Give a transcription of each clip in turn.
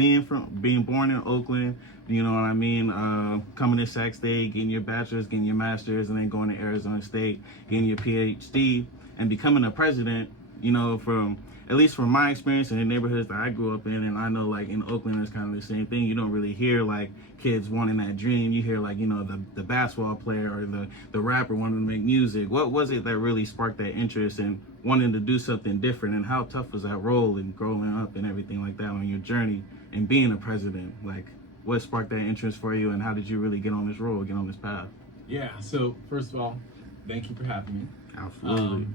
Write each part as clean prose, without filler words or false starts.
being born in Oakland, you know what I mean, coming to Sac State, getting your bachelor's, getting your master's, and then going to Arizona State, getting your PhD, and becoming a president, you know, at least from my experience in the neighborhoods that I grew up in, and I know like in Oakland it's kind of the same thing. You don't really hear like kids wanting that dream. You hear like, you know, the basketball player or the rapper wanting to make music. What was it that really sparked that interest in wanting to do something different, and how tough was that role in growing up and everything like that on your journey and being a president? Like, what sparked that interest for you, and how did you really get on this role, get on this path? Yeah, so first of all, thank you for having me. Absolutely.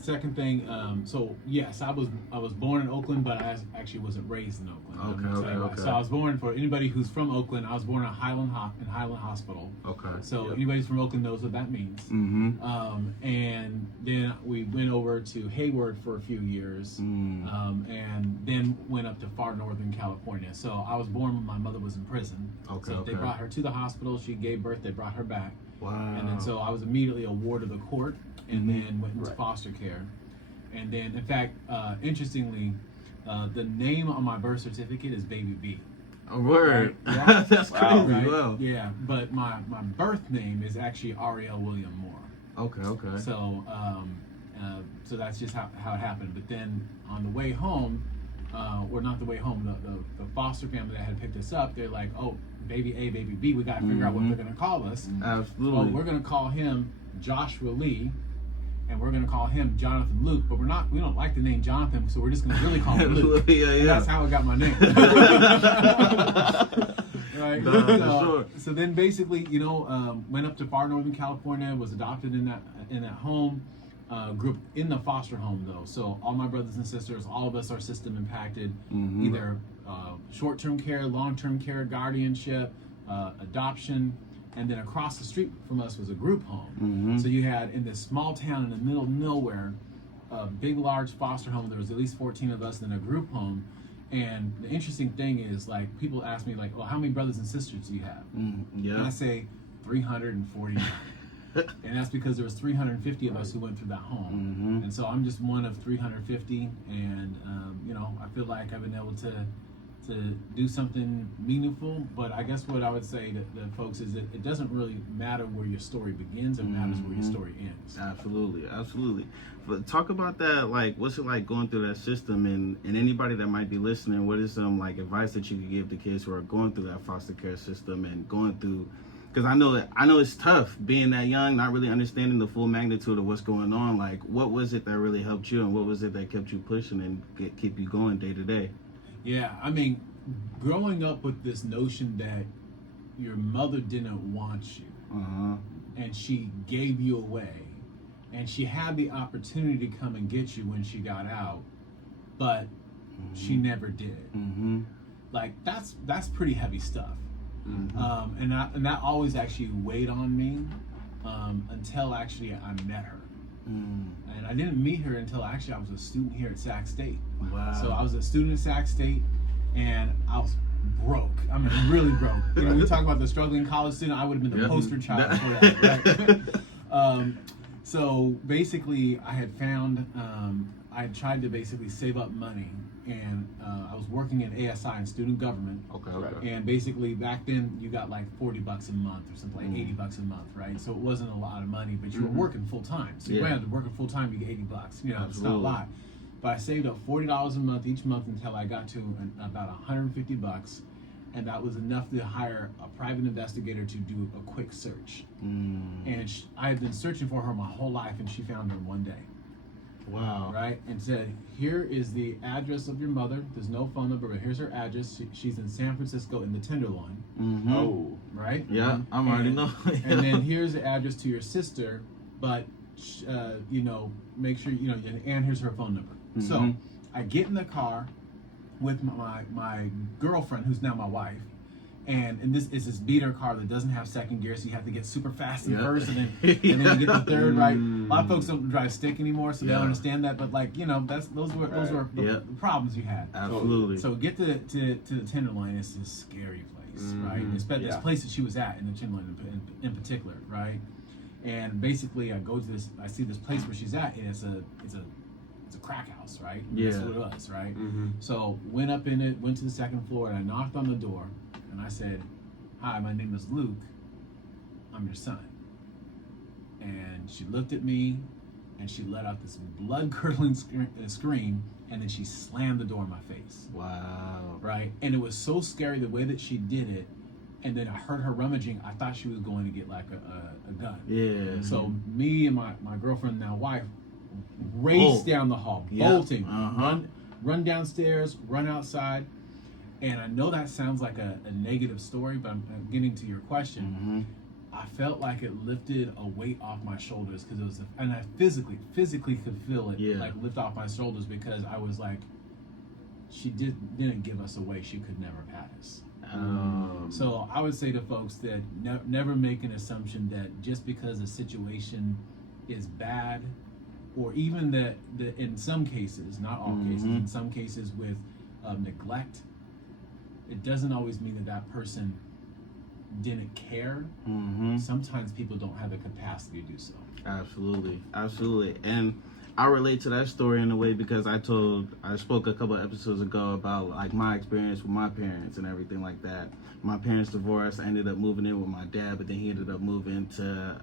Second thing, so yes, I was born in Oakland, but I actually wasn't raised in Oakland. Okay. So I was born, for anybody who's from Oakland, I was born in Highland Hospital. Okay. So anybody who's from Oakland knows what that means. Mm-hmm. And then we went over to Hayward for a few years, and then went up to far northern California. So I was born when my mother was in prison. Okay. So they brought her to the hospital. She gave birth. They brought her back. Wow. And then so I was immediately a ward of the court, and then went into foster care. And then, in fact, interestingly, the name on my birth certificate is Baby B. A word. Right? Yeah. That's crazy. Right? Wow. Yeah, but my birth name is actually Ariel William Moore. Okay. So so that's just how it happened. But then on the way home, or not the way home, the foster family that had picked us up, they're like, oh, Baby A, Baby B, we got to figure out what they're going to call us. Absolutely. Well, we're going to call him Joshua Lee, and we're going to call him Jonathan Luke, but we don't like the name Jonathan, so we're just going to really call him Luke. Yeah. And that's how I got my name. Right? Sure. So then basically, you know, went up to far northern California, was adopted in that home. Grew up in the foster home though, so all my brothers and sisters, all of us are system impacted, either short-term care, long-term care, guardianship, adoption, and then across the street from us was a group home. So you had, in this small town in the middle of nowhere, a big large foster home. There was at least 14 of us in a group home. And the interesting thing is, like, people ask me like, well, how many brothers and sisters do you have? And I say 349. And that's because there was 350 of us who went through that home. And so I'm just one of 350, and you know, I feel like I've been able to do something meaningful. But I guess what I would say to the folks is that it doesn't really matter where your story begins, it matters where your story ends. Absolutely. But talk about that, like, what's it like going through that system, and anybody that might be listening, what is some like advice that you could give to kids who are going through that foster care system and going through, because I know it's tough being that young, not really understanding the full magnitude of what's going on. Like, what was it that really helped you, and what was it that kept you pushing and keep you going day to day? Yeah, I mean, growing up with this notion that your mother didn't want you, and she gave you away, and she had the opportunity to come and get you when she got out, but she never did. Like, that's pretty heavy stuff. And that always actually weighed on me until actually I met her. And I didn't meet her until actually I was a student here at Sac State. Wow. So I was a student at Sac State, and I was broke. I mean, really broke. You know, we talk about the struggling college student. I would have been the poster child for that. Right? So basically, I had found, I had tried to basically save up money, and I was working in ASI in student government. Okay. And basically back then you got like $40 a month or something, like $80 a month, right? So it wasn't a lot of money, but you were working full time. So granted, working full time, you get $80. You know, it's not a lot. But I saved up $40 a month each month until I got to about $150, and that was enough to hire a private investigator to do a quick search. And I had been searching for her my whole life, and she found her one day. Wow. Right? And said, here is the address of your mother. There's no phone number, but here's her address. She's in San Francisco in the Tenderloin. Oh. Right? Yeah, I'm already know. And then here's the address to your sister, but, you know, make sure, you know, and here's her phone number. So I get in the car with my girlfriend, who's now my wife, and this is this beater car that doesn't have second gear, so you have to get super fast in first, and then you get the third, right? A lot of folks don't drive stick anymore, so they don't understand that. But, like, you know, those were the problems you had. Absolutely. So get to the Tenderloin. It's this scary place, right? It's this place that she was at in the Tenderloin in particular, right? And basically, I go to this. I see this place where she's at, and it's a it's a crack house, right? Yeah. That's what it was, right? Mm-hmm. So went up in it, went to the second floor, and I knocked on the door, and I said, "Hi, my name is Luke. I'm your son." And she looked at me, and she let out this blood-curdling scream, and then she slammed the door in my face. Wow. Right? And it was so scary the way that she did it, and then I heard her rummaging. I thought she was going to get like a gun. Yeah. So me and my girlfriend, now wife, raced down the hall, bolting, run downstairs, run outside. And I know that sounds like a negative story, but I'm getting to your question. I felt like it lifted a weight off my shoulders because it was, and I physically could feel it like lift off my shoulders, because I was like, she didn't give us away. She could never pat us. So I would say to folks that never make an assumption that just because a situation is bad, or even that in some cases, not all cases, in some cases with neglect, it doesn't always mean that person didn't care. Sometimes people don't have the capacity to do so. Absolutely. And I relate to that story in a way because I spoke a couple of episodes ago about like my experience with my parents and everything like that. My parents divorced. I ended up moving in with my dad, but then he ended up moving to,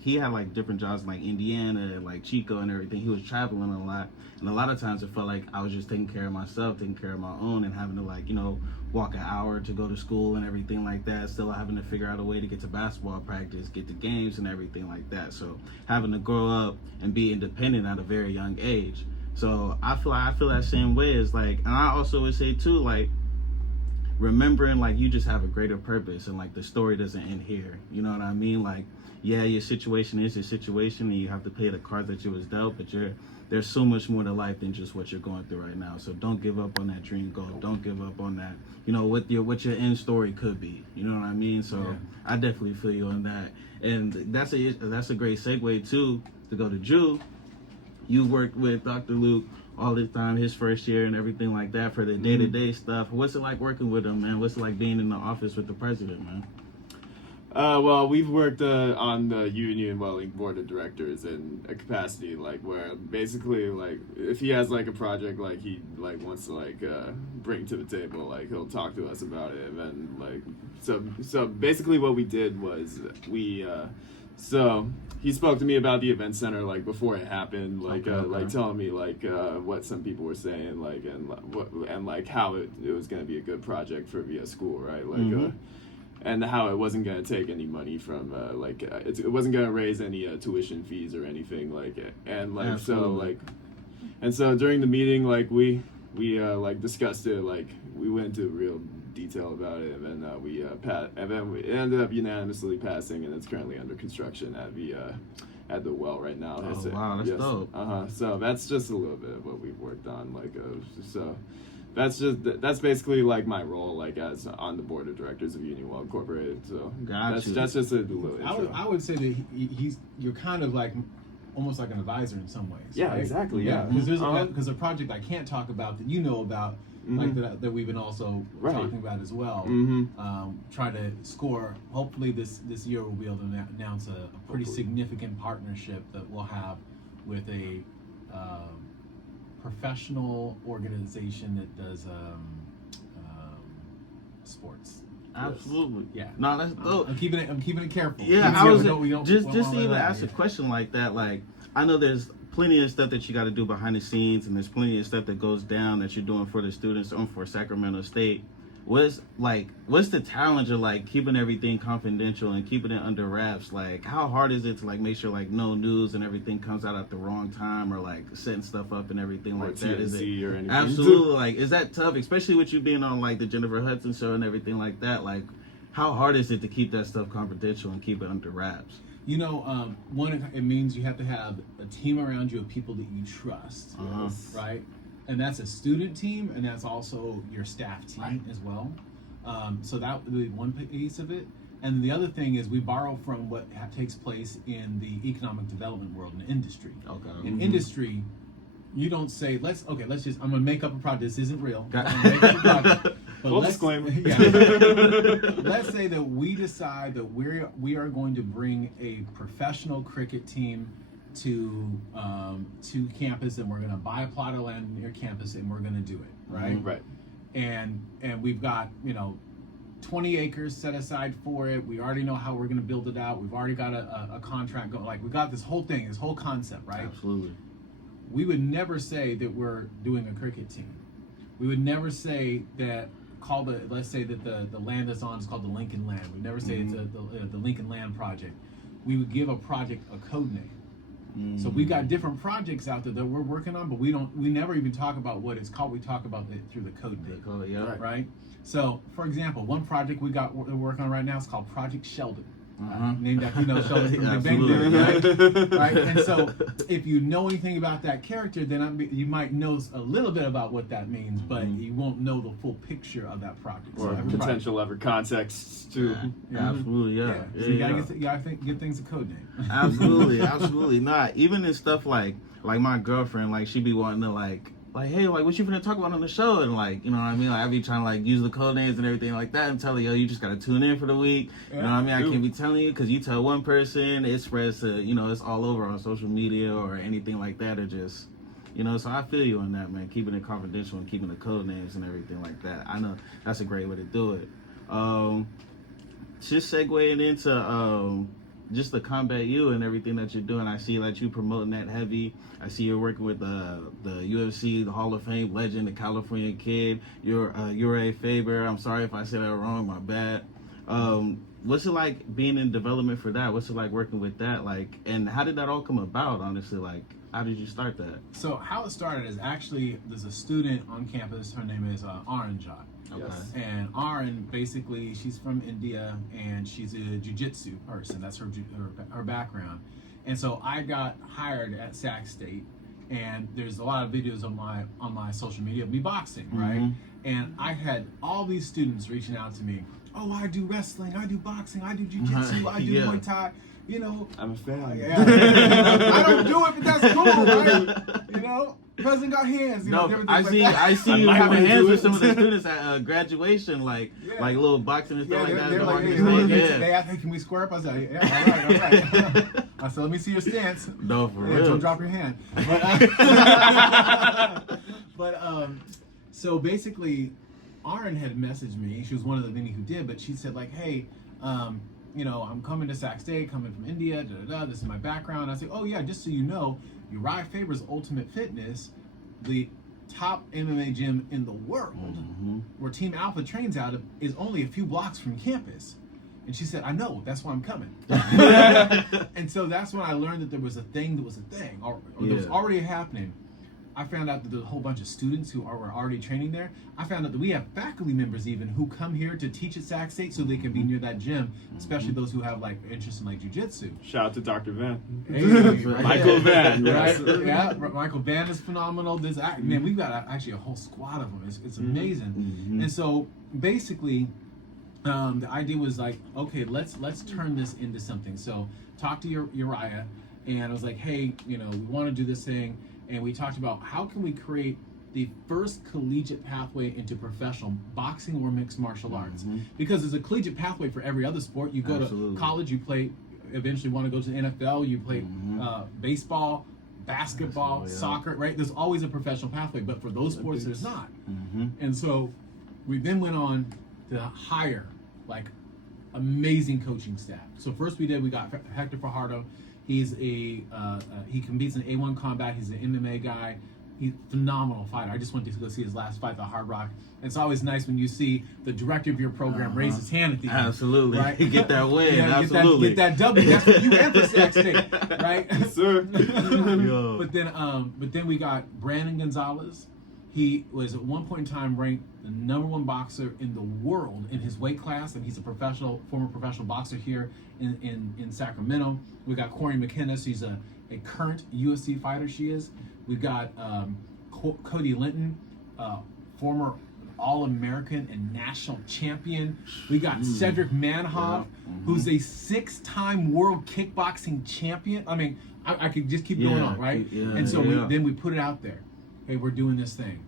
he had like different jobs in like Indiana and like Chico and everything. He was traveling a lot. And a lot of times it felt like I was just taking care of myself, taking care of my own, and having to like, walk an hour to go to school and everything like that. Still having to figure out a way to get to basketball practice, get to games and everything like that. So having to grow up and be independent at a very young age. So I feel that same way. Is like, and I also would say too, like, remembering like you just have a greater purpose, and like the story doesn't end here. You know what I mean? Like, yeah, your situation is your situation, and you have to play the cards that you was dealt, but there's so much more to life than just what you're going through right now. So don't give up on that dream goal. Don't give up on that, what your end story could be. You know what I mean? So I definitely feel you on that. And that's a great segue too, to go to Drew. You worked with Dr. Luke all this time, his first year and everything like that, for the day-to-day stuff. What's it like working with him, man? What's it like being in the office with the president, man? Well, we've worked on the Union Welding Board of Directors in a capacity like where basically like if he has like a project like he like wants to like bring to the table, like he'll talk to us about it. And like so basically what we did was so he spoke to me about the event center like before it happened, like like telling me like what some people were saying, like and like how it was going to be a good project for VS School, right? Like and how it wasn't going to take any money from it wasn't going to raise any tuition fees or anything like it. And like Absolutely. So during the meeting, like we like discussed it, like we went into real detail about it, and then we ended up unanimously passing, and it's currently under construction at the well right now. Oh, wow, that's dope. So that's just a little bit of what we've worked on, that's basically like my role, like as on the board of directors of Union Weld Incorporated. So that's just a little intro. I would say that you're kind of like almost like an advisor in some ways. Yeah, right? Exactly. Yeah, because a project I can't talk about that you know about, like that we've been also talking about as well. Try to score. Hopefully this year we'll be able to announce a pretty significant partnership that we'll have with a professional organization that does sports. Absolutely. Yeah. No, that's dope. I'm keeping it careful. Yeah, I was just to even ask a question like that. Like, I know there's plenty of stuff that you got to do behind the scenes, and there's plenty of stuff that goes down that you're doing for the students and for Sacramento State. What's the challenge of like keeping everything confidential and keeping it under wraps? Like, how hard is it to like make sure like no news and everything comes out at the wrong time, or like setting stuff up and everything like that? Is it or anything? Absolutely? Like, is that tough, especially with you being on like the Jennifer Hudson show and everything like that? Like, how hard is it to keep that stuff confidential and keep it under wraps? One, it means you have to have a team around you of people that you trust, right? And that's a student team, and that's also your staff team as well. So that would be one piece of it. And the other thing is we borrow from what takes place in the economic development world, in industry. Okay. In industry, you don't say, I'm gonna make up a project. This isn't real. I'm gonna make up a project. But disclaimer. Yeah. Let's say that we decide that we are going to bring a professional cricket team to campus, and we're going to buy a plot of land near campus, and we're going to do it, right? Right. And we've got 20 acres set aside for it. We already know how we're going to build it out. We've already got a contract going. Like, we got this whole thing, this whole concept, right? Absolutely. We would never say that we're doing a cricket team. We would never say that. Let's say that the land that's on is called the Lincoln Land. We never say it's the Lincoln Land Project. We would give a project a code name. So we've got different projects out there that we're working on, but we never even talk about what it's called. We talk about it through the code name. Yeah. Right? So, for example, one project we're working on right now is called Project Sheldon. Named after Sheldon from Big Bang Theory, right? And so, if you know anything about that character, then you might know a little bit about what that means, but you won't know the full picture of that project. Or potential ever context too. Absolutely, yeah. So you gotta give things a code name. Absolutely not. Even in stuff like my girlfriend, like she be wanting to like, hey, like what you finna talk about on the show, and like, you know what I mean? Like I be trying to like use the code names and everything like that, and tell her, yo, you just gotta tune in for the week. You know what I mean? I can't be telling you because you tell one person, it spreads to, it's all over on social media or anything like that, or just, so I feel you on that, man. Keeping it confidential and keeping the code names and everything like that. I know that's a great way to do it. Just segueing into just the Combat U and everything that you're doing. I see that you promoting that heavy. I see you're working with the UFC, the Hall of Fame legend, the California Kid. You're Uri Faber. I'm sorry if I said that wrong. My bad. What's it like being in development for that? What's it like working with that? Like, and how did that all come about? Honestly, like, how did you start that? So how it started is actually there's a student on campus. Her name is Aranjot. Okay. And Aran, basically, she's from India and she's a jiu-jitsu person. That's her background. And so I got hired at Sac State, and there's a lot of videos on my social media of me boxing, right? And I had all these students reaching out to me. Oh, I do wrestling, I do boxing, I do jiu-jitsu, I do Muay Thai. I'm a fan. I don't do it, but that's cool, right? President got hands. I see you having hands with some of the students at graduation, like little boxing and stuff like that. They're like, they asked, hey, can we square up? I said, yeah, all right. I said, let me see your stance. No, for real. Don't drop your hand. So basically, Aaron had messaged me. She was one of the many who did, but she said like, hey, I'm coming to Sac State, coming from India, this is my background. I said, oh yeah, just so you know, Uriah Faber's Ultimate Fitness, the top MMA gym in the world, where Team Alpha trains out of, is only a few blocks from campus. And she said, I know, that's why I'm coming. And so that's when I learned that there was a thing that was a thing, or that was already happening. I found out that there's a whole bunch of students who were already training there. I found out that we have faculty members even who come here to teach at Sac State so they can be near that gym, especially those who have like interest in like jiu-jitsu. Shout out to Dr. Van. Hey, Michael Van. Right? Yeah, Michael Van is phenomenal. Man, we've got actually a whole squad of them. It's amazing. And so basically, the idea was like, okay, let's turn this into something. So talk to Uriah, and I was like, hey, we want to do this thing. And we talked about how can we create the first collegiate pathway into professional boxing or mixed martial arts. Because there's a collegiate pathway for every other sport. You go to college, you play, eventually want to go to the NFL, you play baseball, basketball, soccer, right? There's always a professional pathway, but for those sports, there's not. And so we then went on to hire like amazing coaching staff. So first we got Hector Fajardo. He's he competes in A1 combat. He's an MMA guy. He's a phenomenal fighter. I just went to go see his last fight, the Hard Rock. It's always nice when you see the director of your program raise his hand at the end. Absolutely. Right? Get that win. Absolutely. Get that W. That's what you and for Sac State, right? Yes, sir. But then we got Brandon Gonzalez. He was at one point in time ranked the #1 boxer in the world in his weight class, and he's a former professional boxer here in Sacramento. We got Corey McKenna. She's a current UFC fighter. She is. We've got Cody Linton, former All-American and national champion. We got Cedric Manhoff, who's a 6-time world kickboxing champion. I mean, I could just keep going on, right? And so then we put it out there. Hey, we're doing this thing.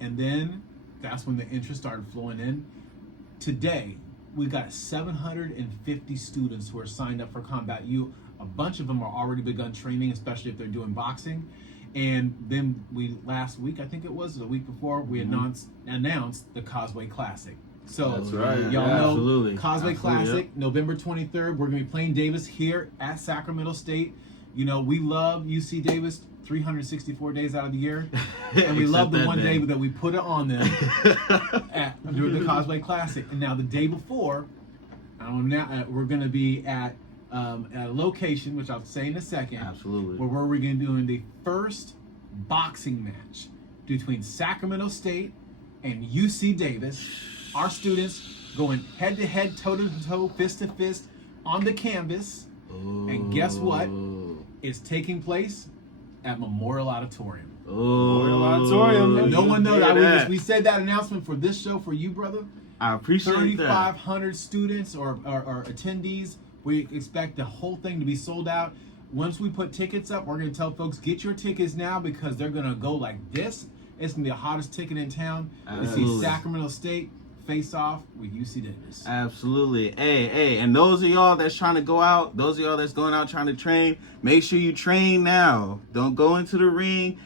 And then that's when the interest started flowing in. Today, we've got 750 students who are signed up for Combat U. A bunch of them are already begun training, especially if they're doing boxing. And then last week, I think it was, the week before, we announced the Causeway Classic. So That's right. y'all Yeah, know absolutely. Causeway Absolutely, Classic, yep. November 23rd. We're going to be playing Davis here at Sacramento State. You know, we love UC Davis 364 days out of the year. And we love the Except one that day day. that we put it on them during the Causeway Classic. And now the day before, we're going to be at a location, which I'll say in a second, Absolutely. where we're going to be doing the first boxing match between Sacramento State and UC Davis. Our students going head to head, toe to toe, fist to fist on the canvas. And guess what? It's taking place at Memorial Auditorium. Memorial Auditorium. And no one knows. Look at that. We said that announcement for this show for you, brother. I appreciate that. 3,500 students or attendees. We expect the whole thing to be sold out. Once we put tickets up, we're going to tell folks, get your tickets now because they're going to go like this. It's going to be the hottest ticket in town to see Absolutely. Sacramento State face off with UC Davis. Absolutely. Hey, and those of y'all that's trying to go out, those of y'all that's going out trying to train, make sure you train now. Don't go into the ring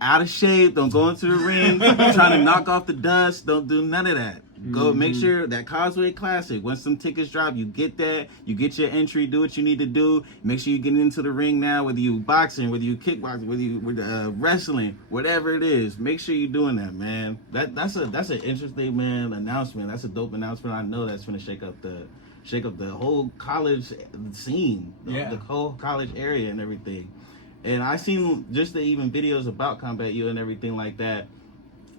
out of shape. Don't go into the ring trying to knock off the dust. Don't do none of that. Go make sure that Causeway Classic, once some tickets drop, you get that. You get your entry, do what you need to do. Make sure you get into the ring now, whether you boxing, whether you kickboxing, whether you wrestling, whatever it is. Make sure you're doing that, man. That's an interesting, man, announcement. That's a dope announcement. I know that's gonna shake up the whole college scene, the whole college area and everything. And I seen just the even videos about Combat U and everything like that.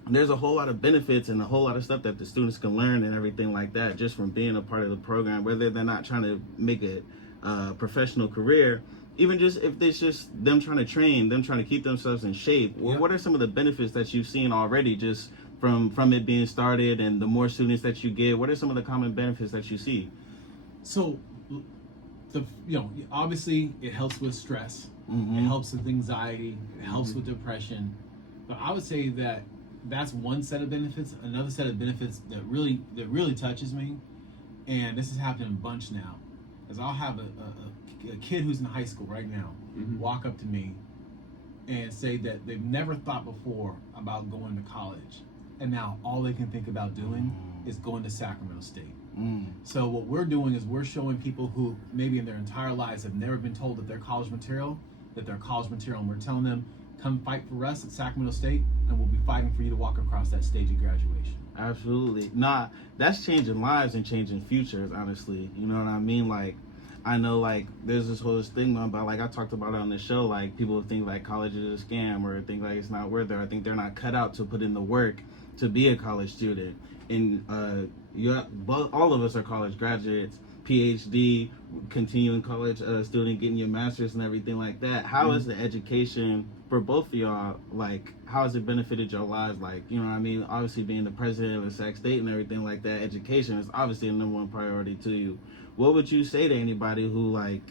There's a whole lot of benefits and a whole lot of stuff that the students can learn and everything like that just from being a part of the program, whether they're not trying to make a professional career, even just if it's just them trying to train, them trying to keep themselves in shape. Well, what are some of the benefits that you've seen already just from it being started and the more students that you get? What are some of the common benefits that you see? So, obviously it helps with stress. Mm-hmm. It helps with anxiety. It helps with depression. But I would say that that's one set of benefits. Another set of benefits that really touches me, and this has happened a bunch now, is I'll have a kid who's in high school right now walk up to me and say that they've never thought before about going to college, and now all they can think about doing is going to Sacramento State. So what we're doing is we're showing people who maybe in their entire lives have never been told that they're college material, and we're telling them, come fight for us at Sacramento State, and we'll be fighting for you to walk across that stage of graduation. Absolutely. Nah, that's changing lives and changing futures, honestly. You know what I mean? Like, I know, like, there's this whole stigma about, like, I talked about it on the show, like, people think, like, college is a scam or think, like, it's not worth it. I think they're not cut out to put in the work to be a college student. And all of us are college graduates, PhD, continuing college student, getting your master's and everything like that. How is the education for both of y'all, like, how has it benefited your lives? Like, you know what I mean? Obviously being the president of Sac State and everything like that, education is obviously the number one priority to you. What would you say to anybody who, like,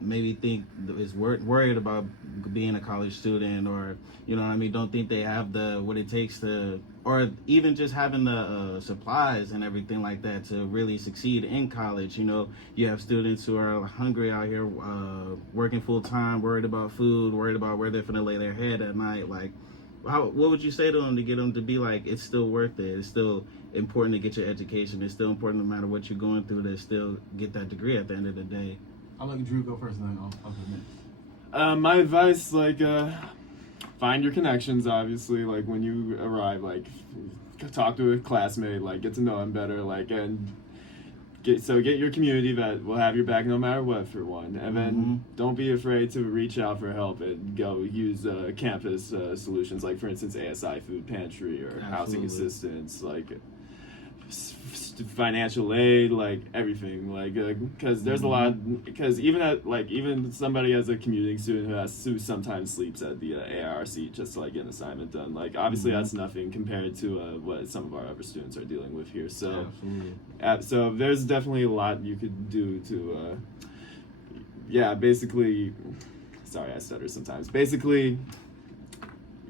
maybe think is worried about being a college student, or, you know what I mean, don't think they have what it takes to, or even just having the supplies and everything like that to really succeed in college? You know, you have students who are hungry out here, working full time, worried about food, worried about where they're gonna lay their head at night. Like, what would you say to them to get them to be like, it's still worth it, it's still important to get your education, it's still important no matter what you're going through to still get that degree at the end of the day? I'll let Drew go first, and then I'll come in. My advice, like, find your connections, obviously, like, when you arrive, like, talk to a classmate, like, get to know them better, like, and get your community that will have your back no matter what, for one, and then don't be afraid to reach out for help and go use campus solutions, like, for instance, ASI Food Pantry or housing assistance, like, financial aid, like, everything, like, because there's a lot, because even somebody as a commuting student who sometimes sleeps at the ARC just to, like, get an assignment done, like, obviously that's nothing compared to what some of our other students are dealing with here. So so there's definitely a lot you could do to basically, sorry, I stutter sometimes, basically,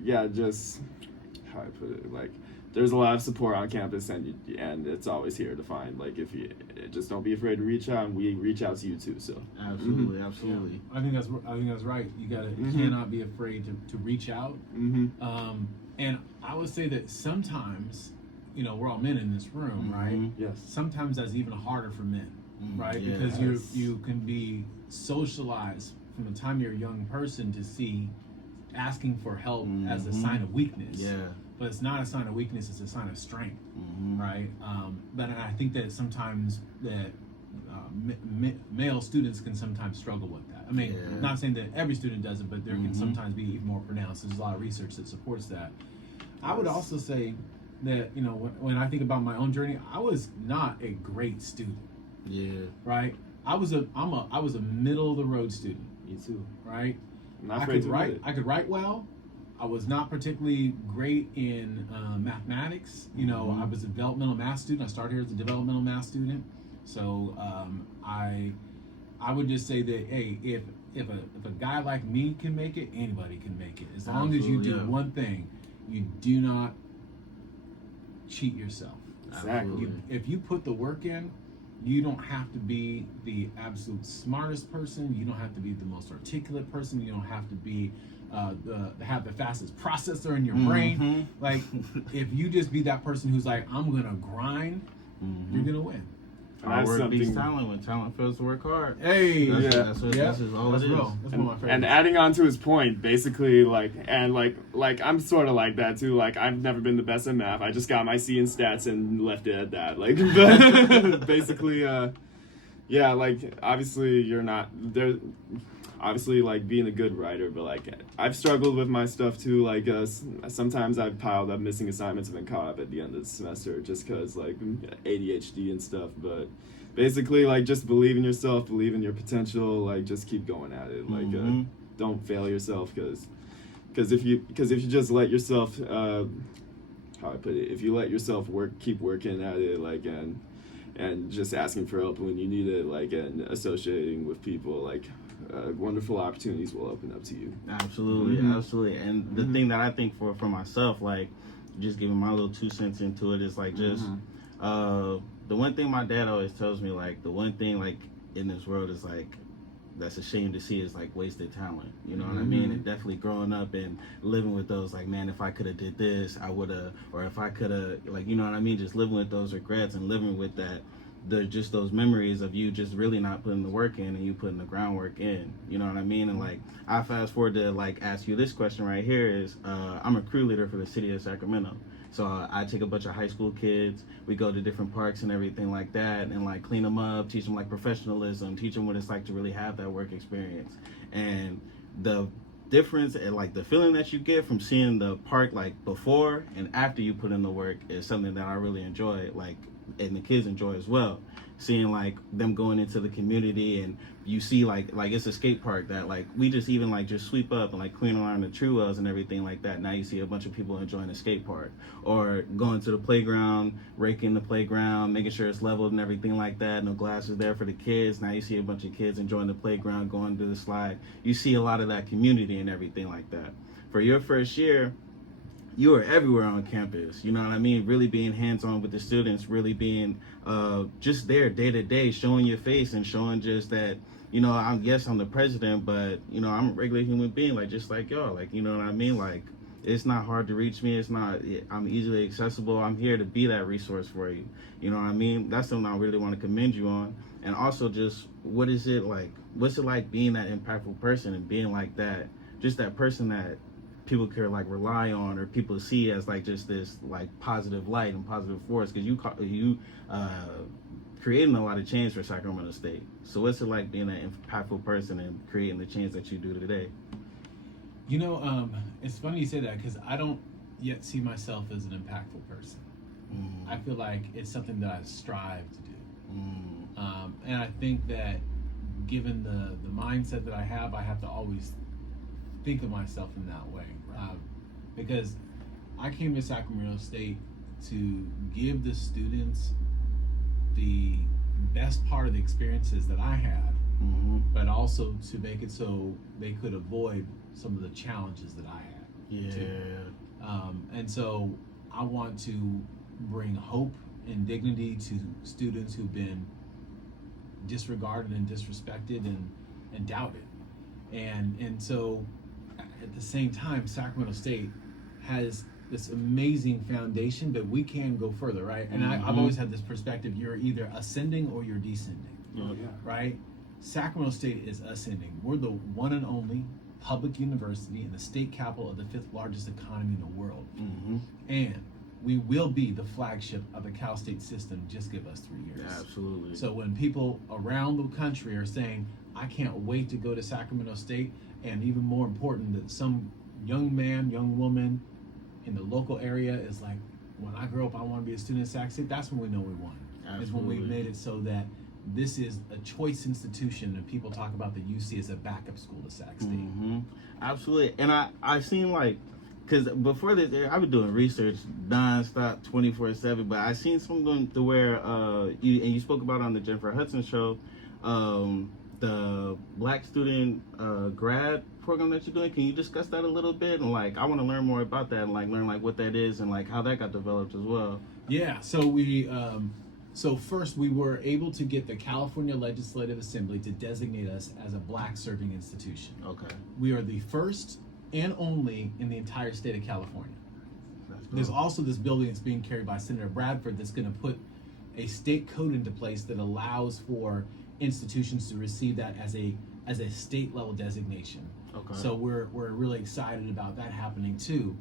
just how I put it, like, there's a lot of support on campus, and it's always here to find. Like, if you just don't be afraid to reach out, and we reach out to you too. So Absolutely, absolutely. I think that's right. You cannot be afraid to reach out. And I would say that sometimes, you know, we're all men in this room, right? Yes. Sometimes that's even harder for men, right? Yes. Because you can be socialized from the time you're a young person to see asking for help as a sign of weakness. Yeah. But it's not a sign of weakness; it's a sign of strength, right? But I think that sometimes that male students can sometimes struggle with that. I mean, not saying that every student does it, but there can sometimes be even more pronounced. There's a lot of research that supports that. I would also say that, you know, when I think about my own journey, I was not a great student. Yeah. Right. I was a middle of the road student. Me too. Right. Not I afraid could to write. admit it. I could write well. I was not particularly great in mathematics. You know, I was a developmental math student. I started here as a developmental math student. So I would just say that, hey, if a guy like me can make it, anybody can make it. As long as you do one thing, you do not cheat yourself. Exactly. If you put the work in, you don't have to be the absolute smartest person. You don't have to be the most articulate person. You don't have to be have the fastest processor in your brain. Like, if you just be that person who's like, I'm gonna grind, you're gonna win. Hard work beats talent when talent fails to work hard. Hey, That's all that's it is. real. That's one of my favorites. And adding on to his point, basically, like I'm sort of like that too. Like, I've never been the best at math. I just got my C in stats and left it at that. Like, but basically, yeah, like, obviously you're not there. Obviously, like, being a good writer, but like, I've struggled with my stuff too. Like, sometimes I've piled up missing assignments and been caught up at the end of the semester just because, like, ADHD and stuff. But basically, like, just believe in yourself, believe in your potential, like, just keep going at it. Like, don't fail yourself, because if you just let yourself, how I put it, if you let yourself keep working at it, like, and just asking for help when you need it, like, and associating with people, like, wonderful opportunities will open up to you. Absolutely, absolutely. And the thing that I think for myself, like, just giving my little 2 cents into it, is like, just the one thing my dad always tells me, like, the one thing, like, in this world is, like, that's a shame to see, is like wasted talent. You know what I mean? And definitely growing up and living with those, like, man, if I could have did this, I would have, or if I could have, like, you know what I mean? Just living with those regrets and living with that, just those memories of you just really not putting the work in and you putting the groundwork in. You know what I mean? And, like, I fast forward to, like, ask you this question right here is, I'm a crew leader for the city of Sacramento. So I take a bunch of high school kids. We go to different parks and everything like that, and, like, clean them up, teach them, like, professionalism, teach them what it's like to really have that work experience. And the difference and, like, the feeling that you get from seeing the park, like, before and after you put in the work is something that I really enjoy, like, and the kids enjoy as well. Seeing, like, them going into the community, and you see, like it's a skate park that, like, we just even, like, just sweep up and, like, clean around the tree wells and everything like that. Now you see a bunch of people enjoying the skate park, or going to the playground, raking the playground, making sure it's leveled and everything like that. No glasses there for the kids. Now you see a bunch of kids enjoying the playground, going to the slide. You see a lot of that community and everything like that. For your first year, you were everywhere on campus, you know what I mean? Really being hands-on with the students, really being just there day to day, showing your face and showing just that, you know, I'm the president, but, you know, I'm a regular human being, like, just like y'all, like, you know what I mean? Like, it's not hard to reach me. I'm easily accessible. I'm here to be that resource for you. You know what I mean? That's something I really want to commend you on. And also, just, what's it like being that impactful person and being like that, just that person that people can, like, rely on, or people see as, like, just this, like, positive light and positive force, because you creating a lot of change for Sacramento State. So what's it like being an impactful person and creating the change that you do today? You know, it's funny you say that, because I don't yet see myself as an impactful person. I feel like it's something that I strive to do. And I think that given the mindset that I have to always think of myself in that way. Because I came to Sacramento State to give the students the best part of the experiences that I had, but also to make it so they could avoid some of the challenges that I had. Yeah. And so I want to bring hope and dignity to students who've been disregarded and disrespected and doubted. And so at the same time, Sacramento State has this amazing foundation, but we can go further, right? And I've always had this perspective: you're either ascending or you're descending, right? Sacramento State is ascending. We're the one and only public university in the state capital of the 5th largest economy in the world, and we will be the flagship of the Cal State system. Just give us 3 years. Absolutely. So when people around the country are saying, I can't wait to go to Sacramento State, and even more important, that some young man, young woman in the local area is like, when I grow up, I want to be a student at Sac State, that's when we know we won. Is when we made it so that this is a choice institution, and people talk about the UC as a backup school to Sac State. Absolutely. And I seen like, because before this, I've been doing research nonstop, 24/7. But I seen something to where you spoke about on the Jennifer Hudson show, the Black student grad program that you're doing. Can you discuss that a little bit? And like, I want to learn more about that and like learn like what that is and like how that got developed as well. Yeah. So we so first we were able to get the California Legislative Assembly to designate us as a Black serving institution. Okay. We are the first and only in the entire state of California. That's There's dope. also this building that's being carried by Senator Bradford that's going to put a state code into place that allows for institutions to receive that as a state level designation. Okay. So we're really excited about that happening too.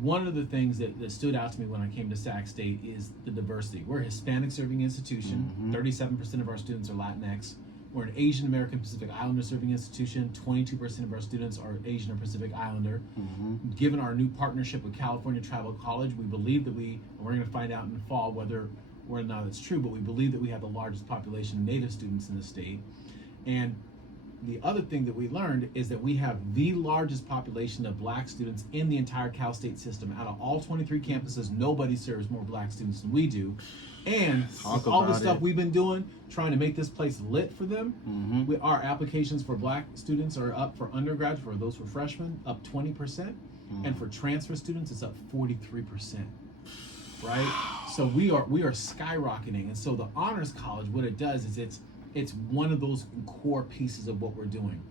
One of the things that stood out to me when I came to Sac State is the diversity. We're a Hispanic serving institution. 37% of our students are Latinx. We're an Asian American Pacific Islander serving institution. 22% of our students are Asian or Pacific Islander. Given our new partnership with California Tribal College, we believe that and we're going to find out in the fall whether or not it's true, but we believe that we have the largest population of Native students in the state. And the other thing that we learned is that we have the largest population of Black students in the entire Cal State system. Out of all 23 campuses, nobody serves more Black students than we do. And with all the stuff we've been doing, trying to make this place lit for them, our applications for Black students are up for undergrads, for those for freshmen, up 20%. And for transfer students, it's up 43%. Right? So we are skyrocketing. And so the Honors College, what it does is it's one of those core pieces of what we're doing.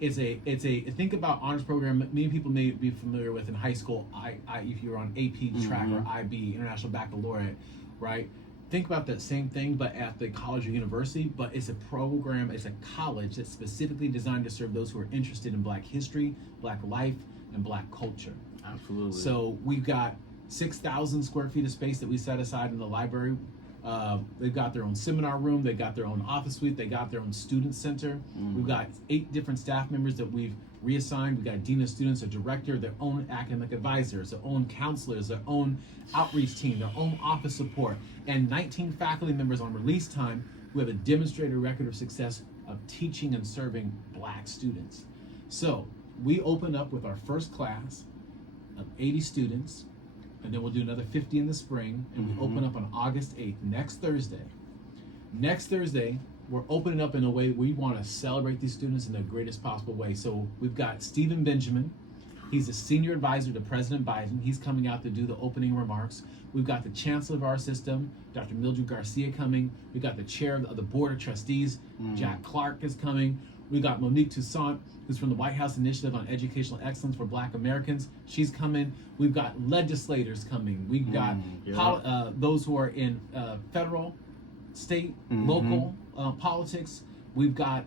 It's a think about honors program. Many people may be familiar with in high school. If you're on AP track or IB, International Baccalaureate, right? Think about that same thing, but at the college or university. But it's a program, it's a college that's specifically designed to serve those who are interested in Black history, Black life, and Black culture. Absolutely. So we've got 6,000 square feet of space that we set aside in the library. They've got their own seminar room, they got their own office suite, they got their own student center. We've got 8 different staff members that we've reassigned. We've got a dean of students, a director, their own academic advisors, their own counselors, their own outreach team, their own office support, and 19 faculty members on release time who have a demonstrated record of success of teaching and serving Black students. So we open up with our first class of 80 students, and then we'll do another 50 in the spring, and we open up on August 8th, next Thursday. Next Thursday, we're opening up in a way we want to celebrate these students in the greatest possible way. So we've got Stephen Benjamin. He's a senior advisor to President Biden. He's coming out to do the opening remarks. We've got the chancellor of our system, Dr. Mildred Garcia, coming. We've got the chair of the board of trustees, Jack Clark, is coming. We got Monique Toussaint, who's from the White House Initiative on Educational Excellence for Black Americans. She's coming. We've got legislators coming. We've got those who are in federal, state, local politics. We've got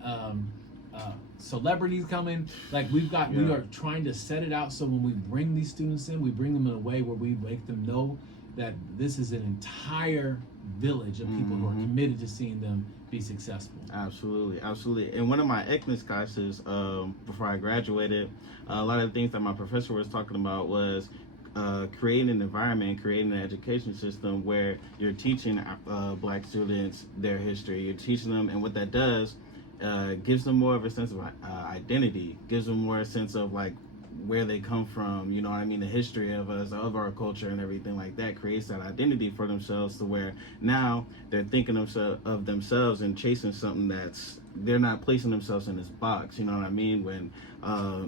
celebrities coming. Like we are trying to set it out so when we bring these students in, we bring them in a way where we make them know that this is an entire village of people who are committed to seeing them be successful. Absolutely, absolutely. In one of my ethnics classes, before I graduated, a lot of the things that my professor was talking about was creating an environment, creating an education system where you're teaching Black students their history, you're teaching them, and what that does gives them more of a sense of identity, gives them more a sense of like where they come from, you know what I mean, the history of us, of our culture and everything like that, creates that identity for themselves to where now they're thinking of themselves and chasing something that's, they're not placing themselves in this box, you know what I mean? When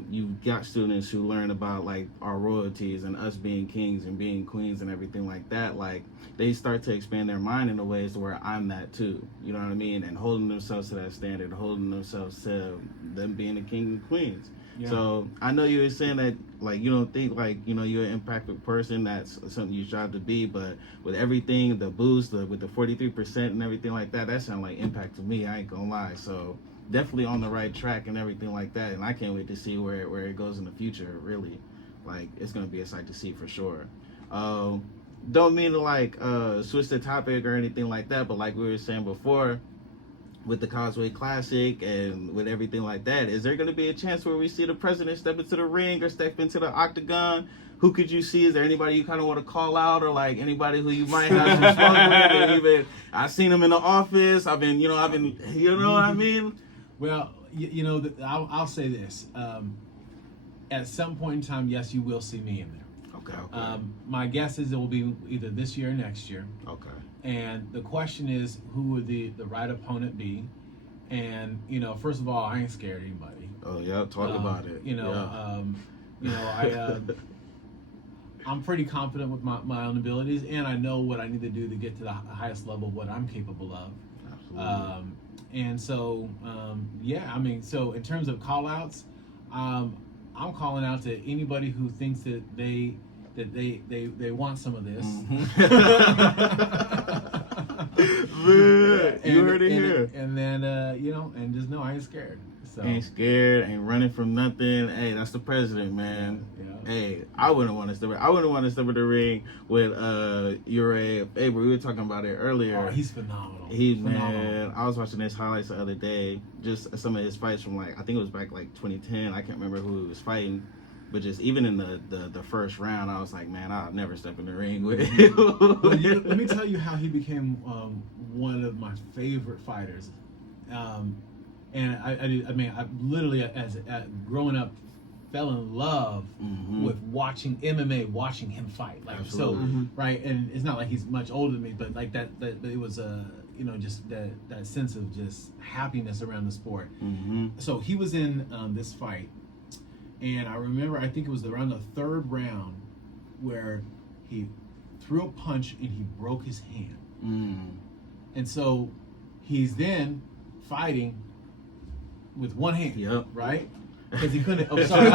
you've got students who learn about like our royalties and us being kings and being queens and everything like that, like they start to expand their mind in the ways where I'm that too, you know what I mean? And holding themselves to that standard, holding themselves to them being the king and queens. Yeah. So I know you were saying that like you don't think like, you know, you're an impactful person, that's something you strive to be, but with everything, the boost, with the 43% and everything like that, that sounds like impact to me, I ain't gonna lie. So definitely on the right track and everything like that, and I can't wait to see where it goes in the future. Really, like it's gonna be a sight to see for sure. Don't mean to like switch the topic or anything like that, but like we were saying before, with the Causeway Classic and with everything like that, is there going to be a chance where we see the president step into the ring or step into the octagon? Who could you see? Is there anybody you kind of want to call out, or like anybody who you might have some fun with? Or even I've seen him in the office. I've been, you know what I mean? Well, I'll say this. At some point in time, yes, you will see me in there. Okay. My guess is it will be either this year or next year. Okay. And the question is, who would the right opponent be? And first of all, I ain't scared of anybody. Oh yeah, talk about it. I'm pretty confident with my own abilities, and I know what I need to do to get to the highest level of what I'm capable of. Absolutely. And so, so in terms of call outs, I'm calling out to anybody who thinks that they want some of this. You heard it here. And then and just know I ain't scared. So ain't scared, ain't running from nothing. Hey, that's the president, man. Yeah. Hey, I wouldn't want to step in the ring with Uriah. Hey, we were talking about it earlier. Oh, he's phenomenal. Man, I was watching his highlights the other day, just some of his fights from like, I think it was back like 2010. I can't remember who he was fighting. But just even in the first round, I was like, man, I'll never step in the ring with him. Well, let me tell you how he became one of my favorite fighters. And I literally, as growing up, fell in love with watching MMA, watching him fight. Like Absolutely. So, right? And it's not like he's much older than me, but like that it was just that sense of just happiness around the sport. So he was in this fight. And I remember, I think it was around the third round where he threw a punch and he broke his hand. And so he's then fighting with one hand, right? Because he couldn't. Oh, sorry.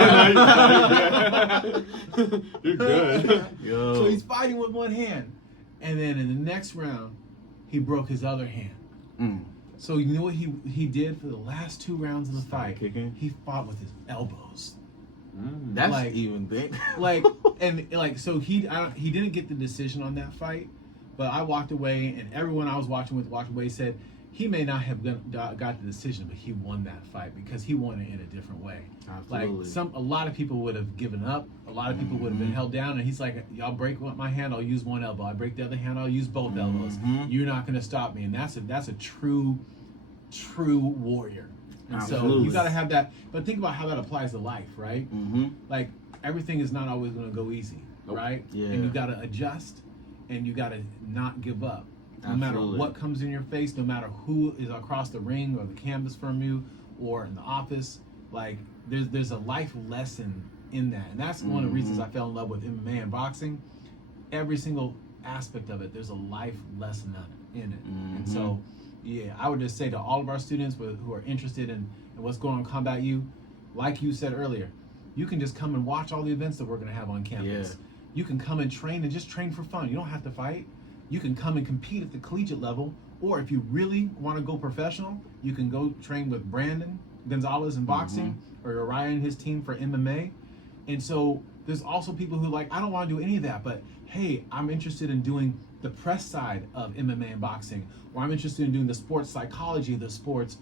You're good. Yo. So he's fighting with one hand. And then in the next round, he broke his other hand. So you know what he did for the last 2 rounds of the fight? Kicking? He fought with his elbows. That's like, even big. So he didn't get the decision on that fight, but I walked away, and everyone I was watching with walked away said he may not have got the decision, but he won that fight because he won it in a different way. Absolutely. Like a lot of people would have given up, a lot of people would have been held down, and he's like, y'all break my hand, I'll use one elbow. I break the other hand, I'll use both elbows. You're not going to stop me, and that's a true warrior. And Absolutely. so you got to have that, but think about how that applies to life, right? Like everything is not always going to go easy, right? Yeah. And you got to adjust, and you got to not give up. No Absolutely. matter what comes in your face, no matter who is across the ring or the canvas from you or in the office, like there's a life lesson in that. And that's one of the reasons I fell in love with MMA and boxing. Every single aspect of it, there's a life lesson in it. And so, yeah, I would just say to all of our students who are interested in what's going on Combat U, like you said earlier, you can just come and watch all the events that we're going to have on campus. Yeah. You can come and train and just train for fun. You don't have to fight. You can come and compete at the collegiate level, or if you really want to go professional, you can go train with Brandon Gonzalez in boxing or Uriah and his team for MMA. And so there's also people who I don't want to do any of that, but hey, I'm interested in doing the press side of MMA and boxing, or I'm interested in doing the sports psychology, the sports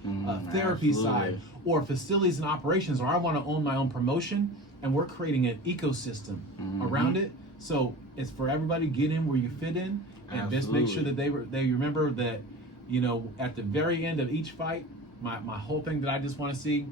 therapy absolutely. side, or facilities and operations, or I want to own my own promotion, and we're creating an ecosystem around it. So it's for everybody. Get in where you fit in, and just make sure that they remember that, at the very end of each fight, my whole thing that I just want to see,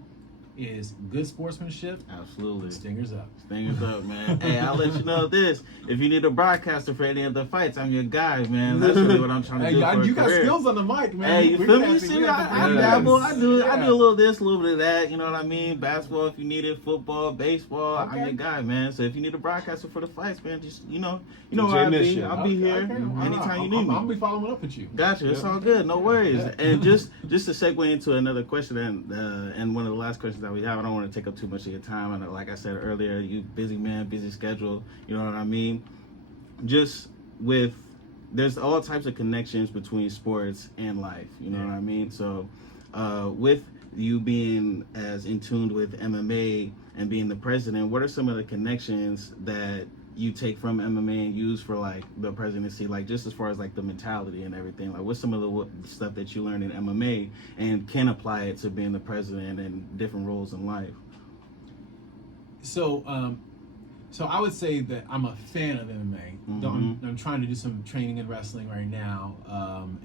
is good sportsmanship. Absolutely. Stingers up. Stingers up, man. Hey, I'll let you know this. If you need a broadcaster for any of the fights, I'm your guy, man. That's really what I'm trying to do. You got career. skills on the mic, man. Hey, you feel me? See, I dabble. I do a little this, a little bit of that. You know what I mean? Basketball if you need it, football, baseball. Okay. I'm your guy, man. So if you need a broadcaster for the fights, man, just you know where I'll be. I'll be here anytime you need me. I'll be following up with you. Gotcha. It's all good. No worries. And just to segue into another question, and one of the last questions that we have, I don't want to take up too much of your time. And like I said earlier, you busy man, busy schedule. You know what I mean? Just with there's all types of connections between sports and life. You know what I mean? So with you being as in tune with MMA and being the president, what are some of the connections that you take from MMA and use for like the presidency, like just as far as like the mentality and everything? Like what's some of the stuff that you learned in MMA and can apply it to being the president and different roles in life? So I would say that I'm a fan of MMA. I'm trying to do some training in wrestling right now,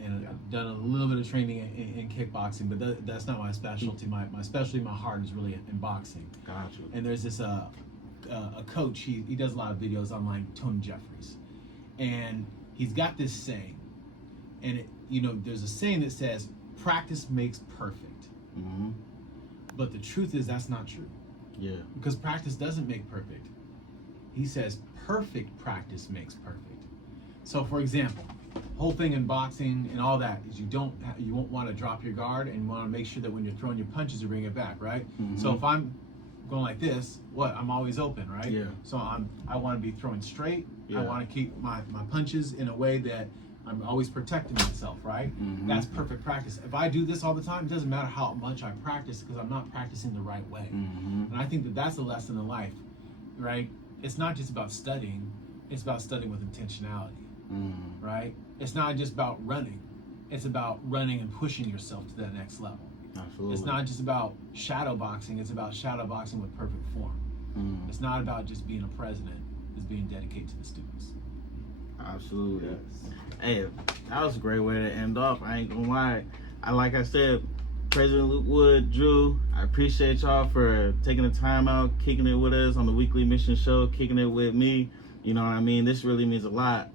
and I've done a little bit of training in kickboxing, but that's not my specialty. My specialty, my heart is really in boxing. Gotcha. And there's this a coach. He does a lot of videos online, Tony Jeffries, and he's got this saying, and there's a saying that says practice makes perfect. But the truth is that's not true. Yeah. Because practice doesn't make perfect. He says perfect practice makes perfect. So for example, whole thing in boxing and all that is you won't want to drop your guard, and you want to make sure that when you're throwing your punches you bring it back, right? So if I'm going like this, I'm always open, right? Yeah. So I want to be throwing straight. Yeah. I want to keep my punches in a way that I'm always protecting myself, right? That's perfect practice. If I do this all the time, it doesn't matter how much I practice because I'm not practicing the right way. And I think that that's a lesson in life, right? It's not just about studying. It's about studying with intentionality, right? It's not just about running. It's about running and pushing yourself to that next level. Absolutely. It's not just about shadow boxing. It's about shadow boxing with perfect form. It's not about just being a president. It's being dedicated to the students. Absolutely. Yes. Hey, that was a great way to end off. I ain't gonna lie. Like I said, President Luke Wood, Drew, I appreciate y'all for taking the time out, kicking it with us on the Weekly Mission Show, kicking it with me. You know what I mean? This really means a lot.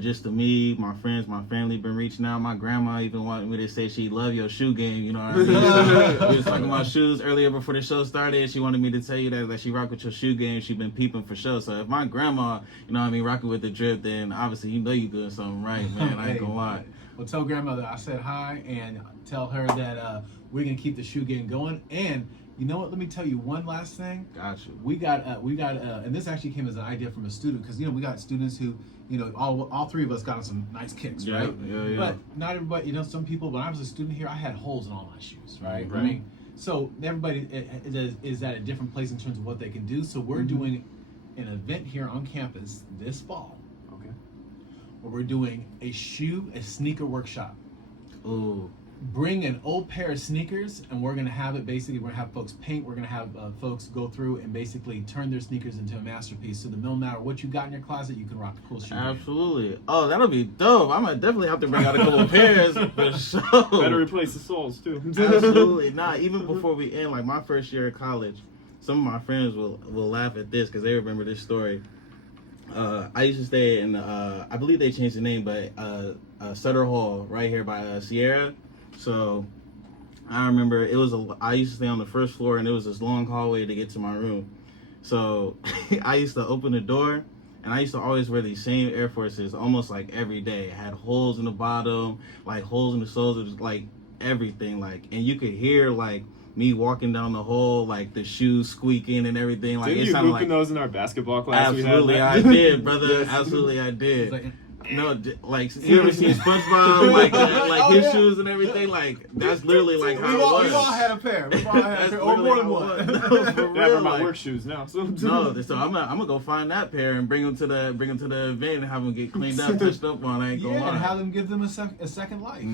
Just to me, my friends, my family been reaching out. My grandma even wanted me to say she love your shoe game. You know what I mean? So we was talking about shoes earlier before the show started. She wanted me to tell you that she rock with your shoe game. She been peeping for sure. So if my grandma, you know what I mean, rocking with the drip, then obviously you know you doing something right, man. I ain't gonna lie. Well, tell grandmother I said hi, and tell her that we're gonna keep the shoe game going. And you know what? Let me tell you one last thing. Gotcha. We got, and this actually came as an idea from a student because we got students who, all three of us got on some nice kicks, right? Yeah. But not everybody, some people. When I was a student here, I had holes in all my shoes, right? Mhm. I mean, so everybody is at a different place in terms of what they can do. So we're doing an event here on campus this fall. Okay. Where we're doing a sneaker workshop. Ooh. Bring an old pair of sneakers, and we're gonna have it. Basically, we're gonna have folks paint. We're gonna have folks go through and basically turn their sneakers into a masterpiece. So that no matter what you got in your closet, you can rock a cool shoe. Absolutely. Oh, that'll be dope. I'm gonna definitely have to bring out a couple pairs for sure. Better replace the soles too. Absolutely. Nah, even before we end, like my first year of college, some of my friends will laugh at this because they remember this story. I used to stay in, I believe they changed the name, but Sutter Hall right here by Sierra. So I remember I used to stay on the first floor, and it was this long hallway to get to my room. So I used to open the door, and I used to always wear these same Air Forces almost like every day. It had holes in the bottom, like holes in the soles. It was like everything, and you could hear me walking down the hall, the shoes squeaking and everything. Didn't you hooping those in our basketball class? Absolutely, I did, brother. Yes. Absolutely, I did. No, you ever seen SpongeBob, his shoes and everything? That's literally how it was. We've all had a pair. We've all had a pair, or more than one. No, for real, yeah, for my work shoes now. So I'm gonna go find that pair and bring them to the event and have them get cleaned up, touched up on. I ain't gonna lie. And have them give them a second life.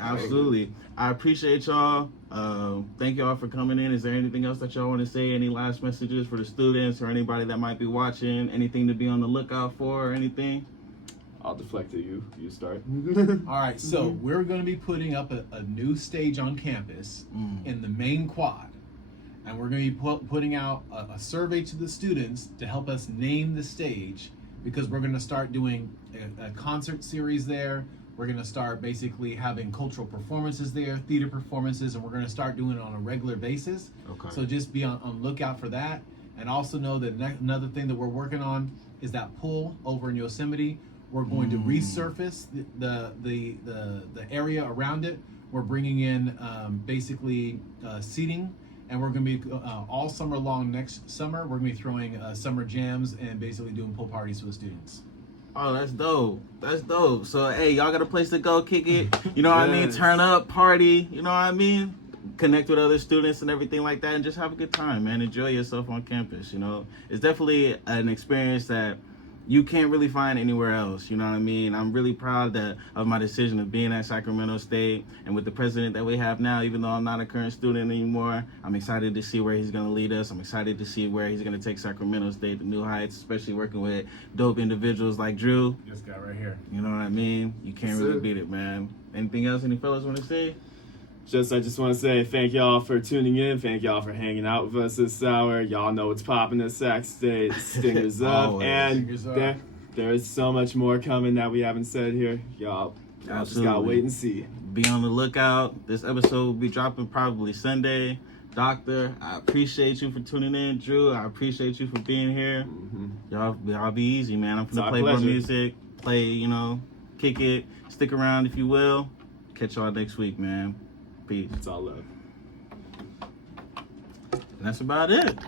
Absolutely. I appreciate y'all. Thank y'all for coming in. Is there anything else that y'all want to say? Any last messages for the students or anybody that might be watching? Anything to be on the lookout for or anything? I'll deflect to you. You start. All right, so we're going to be putting up a new stage on campus in the main quad. and we're going to be putting out a survey to the students to help us name the stage, because we're going to start doing a concert series there. We're going to start basically having cultural performances there, theater performances, and we're going to start doing it on a regular basis. Okay. So just be on lookout for that. And also know that another thing that we're working on is that pool over in Yosemite. We're going to resurface the area around it. We're bringing in basically seating, and we're going to be all summer long next summer. We're going to be throwing summer jams and basically doing pool parties for the students. Oh, that's dope. That's dope. So, hey, y'all got a place to go kick it. You know what I mean? Yes. Turn up, party. You know what I mean? Connect with other students and everything like that, and just have a good time, man. Enjoy yourself on campus. You know, it's definitely an experience that you can't really find anywhere else. You know what I mean? I'm really proud of my decision of being at Sacramento State, and with the president that we have now, even though I'm not a current student anymore, I'm excited to see where he's going to lead us. I'm excited to see where he's going to take Sacramento State to new heights, especially working with dope individuals like Drew. This guy right here. You know what I mean? You can't That's really it. beat it, man. Anything else any fellas want to say? I just want to say thank y'all for tuning in. Thank y'all for hanging out with us this hour. Y'all know what's popping at Sac State. Stingers up. Always. And Stingers up. there is so much more coming that we haven't said here. Y'all just gotta Absolutely. wait and see. Be on the lookout. This episode will be dropping probably Sunday. Doctor, I appreciate you for tuning in. Drew, I appreciate you for being here. Y'all be easy, man. I'm It's gonna our play more pleasure. music, kick it, stick around if you will. Catch y'all next week, man. Peace. It's all love. And that's about it.